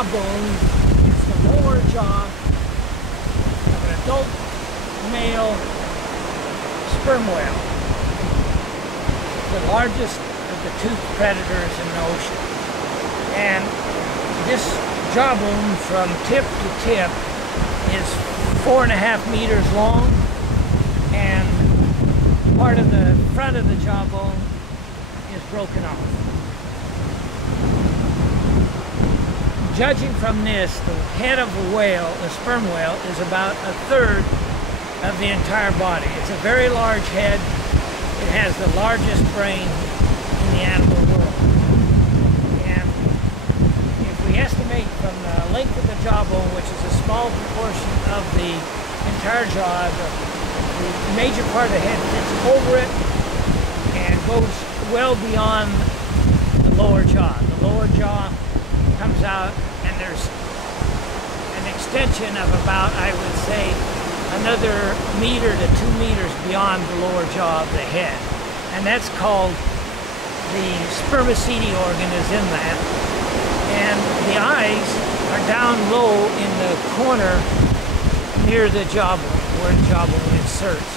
jawbone is the lower jaw of an adult male sperm whale, the largest of the toothed predators in the ocean. And this jawbone from tip to tip is 4.5 meters long, and part of the front of the jawbone is broken off. Judging from this, the head of a whale, a sperm whale, is about 1/3 of the entire body. It's a very large head. It has the largest brain in the animal world. And if we estimate from the length of the jawbone, which is a small proportion of the entire jaw, the major part of the head fits over it and goes well beyond the lower jaw. The lower jaw comes out, and there's an extension of about, I would say, another meter to 2 meters beyond the lower jaw of the head. And that's called, the spermaceti organ is in that. And the eyes are down low in the corner near the jawbone, where the jawbone inserts.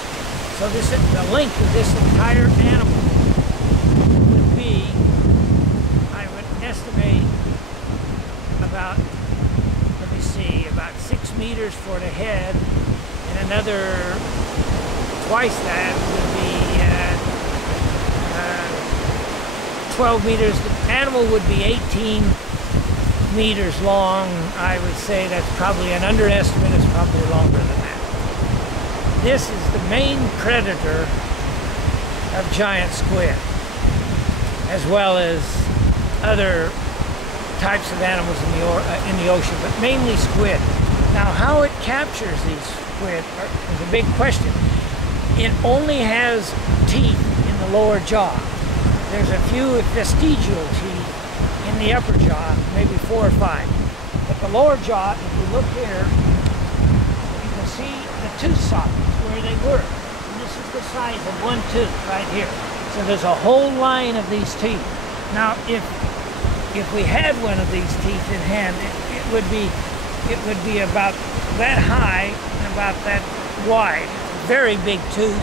So the length of this entire animal would be, I would estimate, about, let me see, about 6 meters for the head, and another twice that would be 12 meters. The animal would be 18 meters long. I would say that's probably an underestimate. It's probably longer than that. This is the main predator of giant squid, as well as other types of animals in the ocean, but mainly squid. Now, how it captures these squid is a big question. It only has teeth in the lower jaw. There's a few vestigial teeth in the upper jaw, maybe 4 or 5. But the lower jaw, if you look here, you can see the tooth sockets where they were. And this is the size of one tooth right here. So there's a whole line of these teeth. Now, if we had one of these teeth in hand, it would be about that high and about that wide. Very big tooth,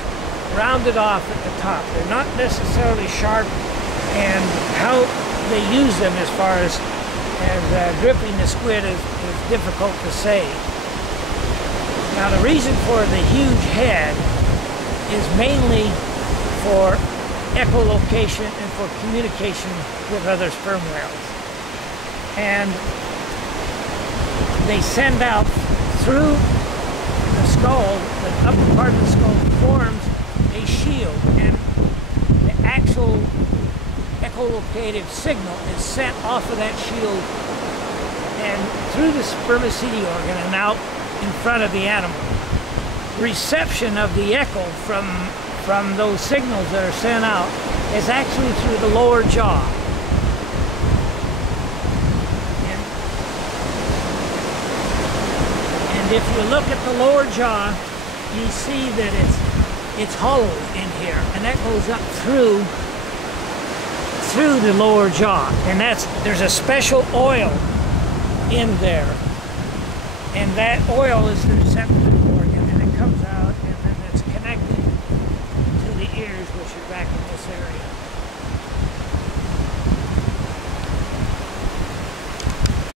rounded off at the top. They're not necessarily sharp, and how they use them as far as gripping the squid is difficult to say. Now, the reason for the huge head is mainly for echolocation and for communication with other sperm whales. And they send out through the skull, the upper part of the skull forms a shield, and the actual echolocative signal is sent off of that shield and through the spermaceti organ and out in front of the animal. Reception of the echo from those signals that are sent out is actually through the lower jaw. And if you look at the lower jaw, you see that it's hollow in here, and that goes up through the lower jaw, and there's a special oil in there, and that oil is the receptive organ, and it comes out, and then it's connected to the ears, which are back in this area.